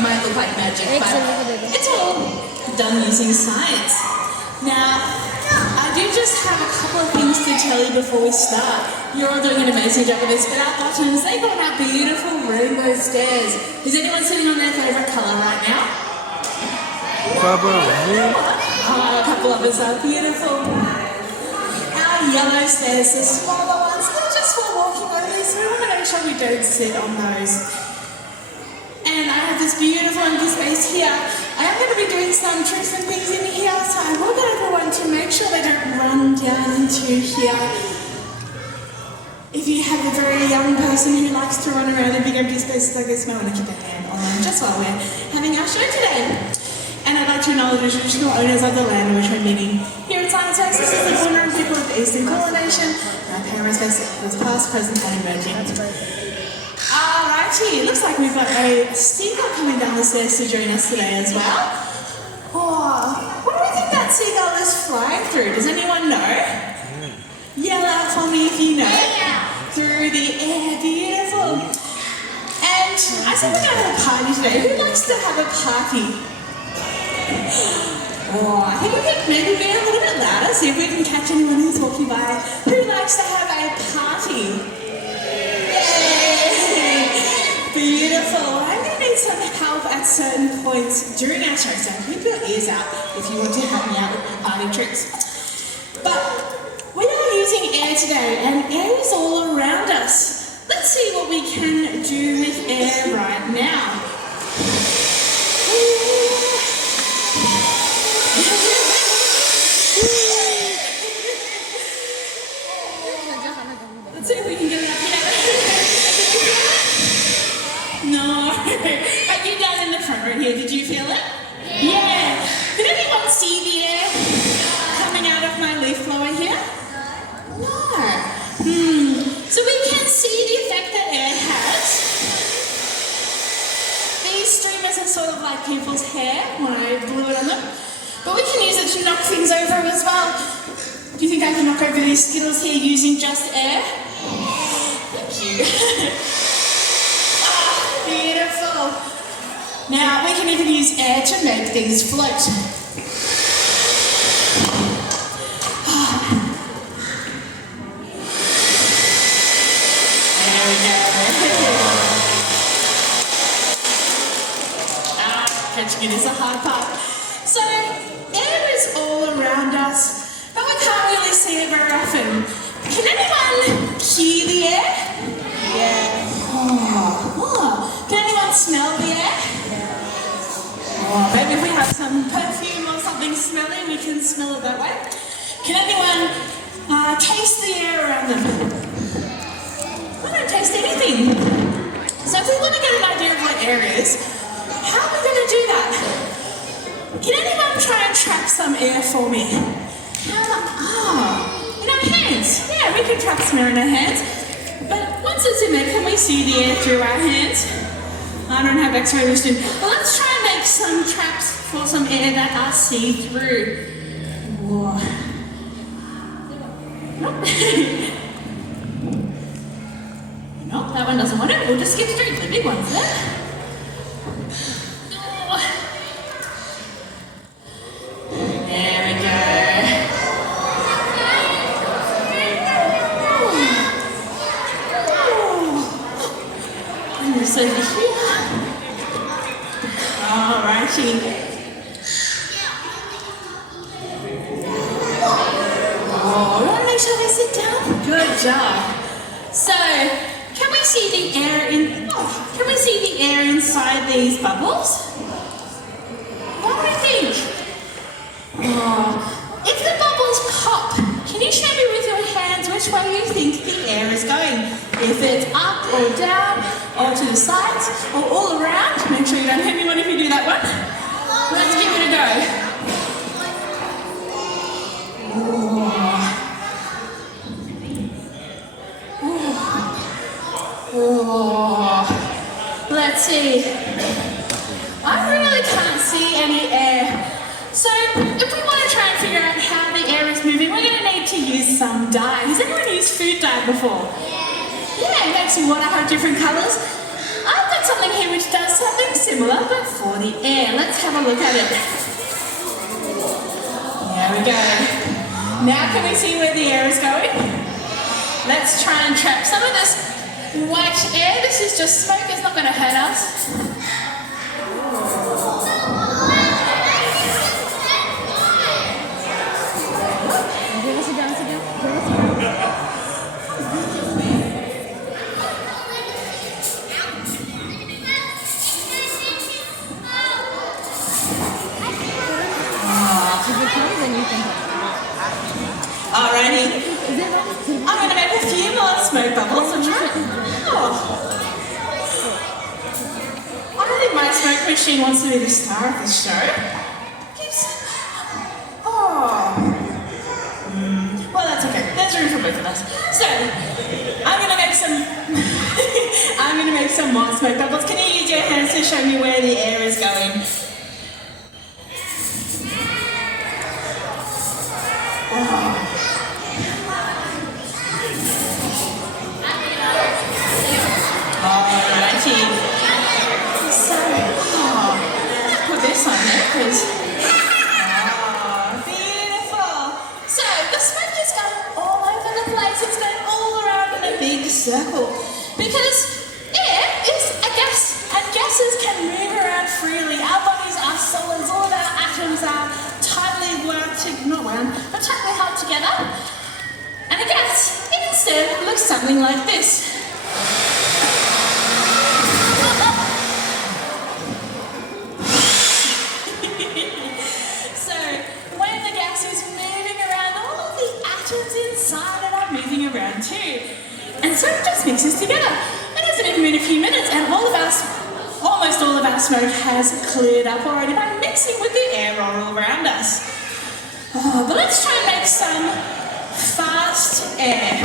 might look like magic, but it's all done using science. Now, I do just have a couple of things to tell you before we start. You're all doing an amazing job of this, but our buttons, they've got our beautiful rainbow stairs. Is anyone sitting on their favourite colour right now? Oh, a couple of us are beautiful. Our yellow stairs, the smaller ones, they're just for walking only, so we want to make sure we don't sit on those. And I have this beautiful empty space here. I am going to be doing some tricks and things in here, so I will get everyone to make sure they don't run down into here. If you have a very young person who likes to run around in big empty spaces like this, you might want to keep a hand on them just while we're having our show today. And I'd like to acknowledge the traditional owners of the land in which we're meeting. Here at Science House, this is the Wandering people of the Eastern Kulin Nation, and I pay respects to past, present, and emerging. Alrighty, looks like we've got a seagull coming down the stairs to join us today as well. Oh, what do we think that seagull is flying through? Does anyone know? Yell out for me if you know. Through the air, beautiful. And I said we're going to have a party today. Who likes to have a party? Oh, I think we could maybe be a little bit louder, see if we can catch anyone who's walking by. Who likes to have a party? Yay! Beautiful. I'm going to need some help at certain points during our show, so keep your ears out if you want to help me out with my party tricks. But we are using air today, and air is all around us. Let's see what we can do with air right now. Let's see if we can get it up here. No. But you down in the front right here, did you feel it? Yeah. Did anyone see the air coming out of my leaf blower here? No. So we can see the effect that air has. These streamers are sort of like people's hair when I blew it on them. But we can use it to knock things over as well. Do you think I can knock over these Skittles here using just air? Thank you. Beautiful. Now we can even use air to make things float. There we go. Catching it is a hard part. So air is all around us, but we can't really see it very often. Can anyone hear the air? Yeah. Oh. Can anyone smell the air? Oh, maybe if we have some perfume or something smelly, we can smell it that way. Can anyone taste the air around them? I don't taste anything. So if we want to get an idea of what air is, how are we going to do that? Can anyone try and trap some air for me? In our hands. Yeah, we can trap some air in our hands. But once it's in there, can we see the air through our hands? I don't have X-ray vision. Well, let's try and make some traps for some air that are see-through. Whoa. Nope. Nope, that one doesn't want it. We'll just skip straight to the big ones there. There we go. And this over here. Alrighty. Oh, we want to make sure they sit down. Good job. So, can we see the air inside these bubbles? What do you think? If the bubbles pop, can you show me with your hands which way you think the air is going? If it's up or down, or to the sides, or all around? Make sure you don't hit anyone if you do that one. Let's give it a go. Let's see. I really can't see any air. So if we want to try and figure out how the air is moving, we're going to need to use some dye. Has anyone used food dye before? Yeah, it makes your water have different colours. I've got something here which does something similar. similar, but for the air. Let's have a look at it. There we go. Now can we see where the air is going? Let's try and trap some of this white air. This is just smoke, it's not going to hurt us. Alrighty, I'm going to make a few more smoke bubbles and try. I don't think my smoke machine wants to be the star of the show. Well, that's okay. There's room for both of us. So, I'm going to make some. I'm going to make some more smoke bubbles. Can you use your hands to show me where the air is going? Put this on there, please. Beautiful. So the smoke is going all over the place. It's going all around in a big circle because air is a gas, and gases can move around freely. Our bodies are solids. All of our atoms are tightly tightly held together. And a gas instead looks something like this. Inside and are moving around too. And so it just mixes together. It hasn't even been a few minutes and almost all of our smoke has cleared up already by mixing with the air all around us. But let's try and make some fast air.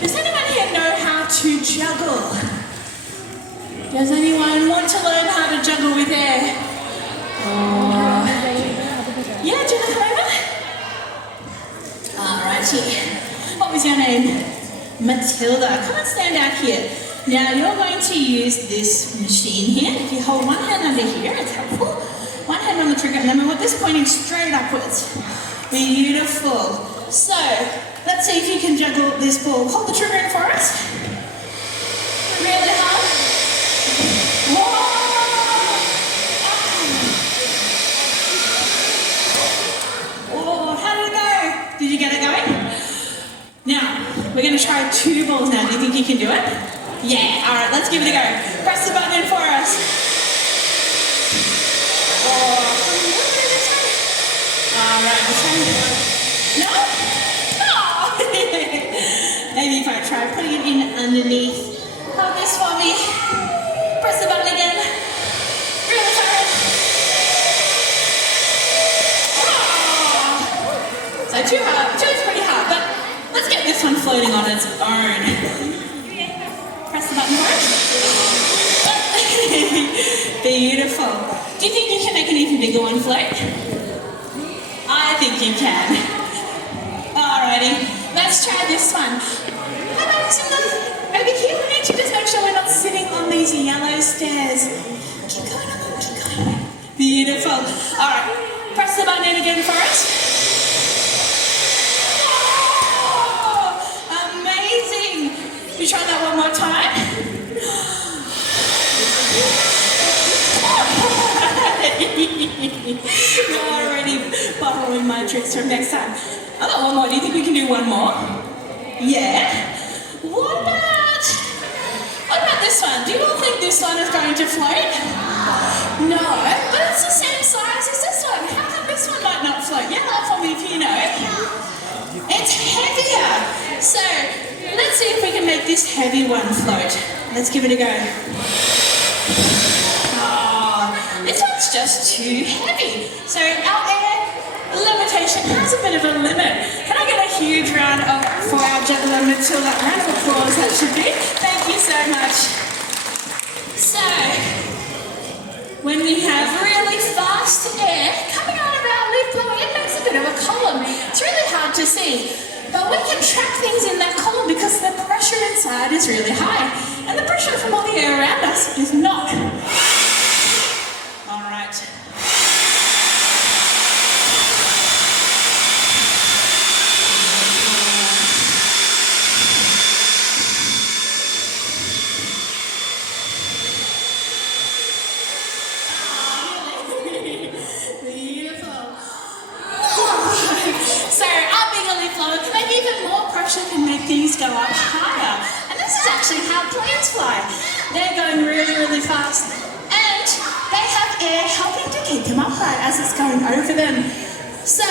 Does anyone here know how to juggle? Does anyone want to learn how to juggle with air? Yeah, do you want to come over? Alrighty. What was your name? Matilda. Come and stand out here. Now you're going to use this machine here. If you hold one hand under here, it's helpful. One hand on the trigger, and then we want this pointing straight upwards. Beautiful. So, let's see if you can juggle this ball. Hold the trigger in for us. Really hard. Whoa! How did it go? Did you get it going? Now, we're going to try 2 balls now. Do you think you can do it? Yeah. All right, let's give it a go. Press the button in for us. All right, let's try it. No? Oh! Maybe if I try putting it in underneath. Hold this for me. Press the button again. Really hard. Oh! So 2 hard. 2 is pretty hard, but let's get this one floating on its own. Press the button for it. Beautiful. Do you think you can make an even bigger one float? I think you can. Alrighty, let's try this one. How about over here? We need to just make sure we're not sitting on these yellow stairs. Keep going on, keep going. Beautiful. Alright, press the button in again for us. You try that one more time. You're already borrowing my tricks from next time. I got one more. Do you think we can do one more? Yeah. What about this one? Do you all think this one is going to float? No, but it's the same size as this one. How come this one might not float? Yell out for me if you know. It's heavier. So, let's see if we can make this heavy one float. Let's give it a go. Oh, this one's just too heavy. So our air limitation has a bit of a limit. Can I get a huge round for our juggler Matilda? Round of applause, that should be. Thank you so much. So, when we have really fast air coming out of our lip blowing, it makes a bit of a column. It's really hard to see. But we can trap things in that column because the pressure inside is really high. And the pressure from all the air around us is not. go up higher. And this is actually how planes fly. They're going really, really fast. And they have air helping to keep them upright as it's going over them. So,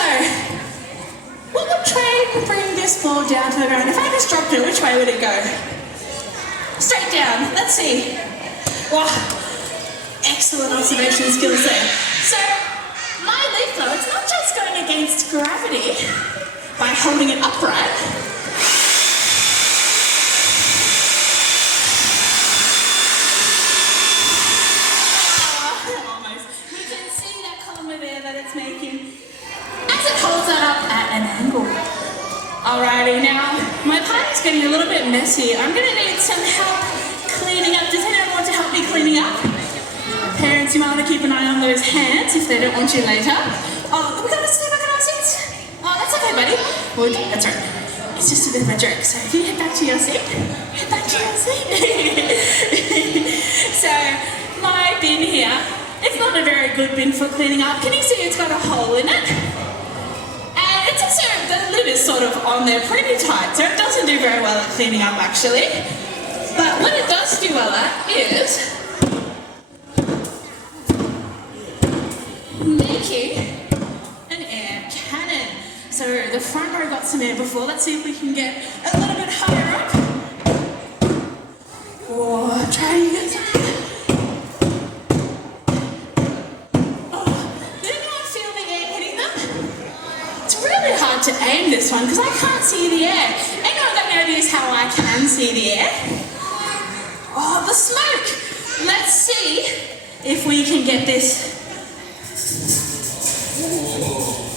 what would try and bring this ball down to the ground? If I just dropped it, which way would it go? Straight down. Let's see. Wow. Excellent observation skills there. So, my leaf blower, it's not just going against gravity by holding it upright. Almost. You can see that column there that it's making as it holds that up at an angle. Alrighty, now my party's getting a little bit messy. I'm going to need some help cleaning up. Does anyone want to help me cleaning up? Parents, you might want to keep an eye on those hands if they don't want you later. Oh, we've got to stay back in our seats. Oh, that's okay, buddy. Well, that's right. It's just a bit of a joke. So if you head back to your seat, head back to your seat. So my bin here, it's not a very good bin for cleaning up. Can you see it's got a hole in it? And it's also, the lid is sort of on there pretty tight, so it doesn't do very well at cleaning up actually. But what it does do well at is making an air cannon. So the front row got some air before. Let's see if we can get a little bit higher up. Oh, try you guys. Oh, did anyone feel the air hitting them? It's really hard to aim this one because I can't see the air. Anyone got any ideas how I can see the air? Oh, the smoke. Let's see if we can get this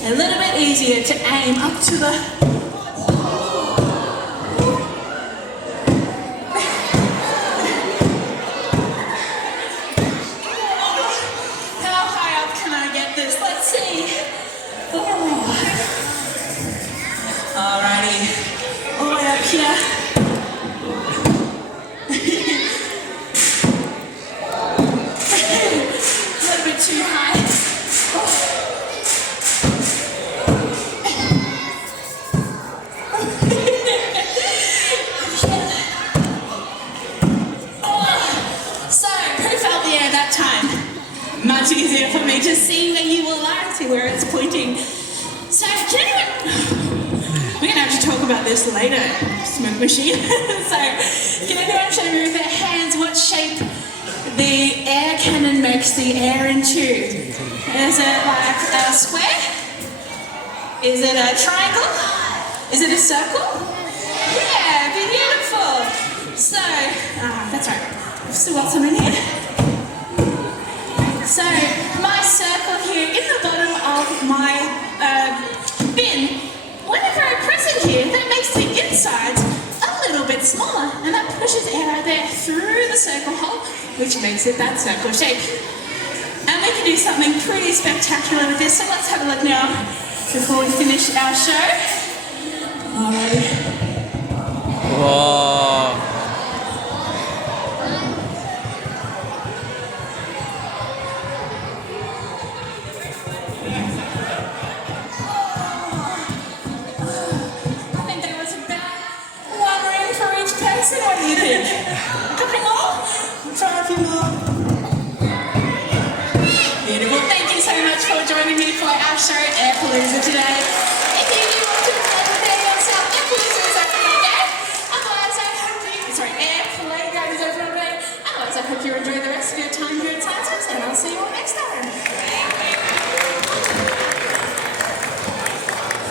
a little bit easier to aim up to the... How high up can I get this? Let's see. Oh. Alrighty. All the way up here. A little bit too high. Much easier for me to see where you all are, see where it's pointing. So, can anyone... We're going to have to talk about this later, smoke machine. So, can anyone show me with their hands what shape the air cannon makes the air into? Is it like a square? Is it a triangle? Is it a circle? Yeah, beautiful. So, that's right. I've still got some in here. So, my circle here in the bottom of my bin, whenever I press it here, that makes the insides a little bit smaller, and that pushes air out there through the circle hole, which makes it that circle shape. And we can do something pretty spectacular with this, so let's have a look now before we finish our show. Alrighty. Whoa. What do you think? A couple more? We'll try a few more. Beautiful. Thank you so much for joining me for our show, Airpalooza, today.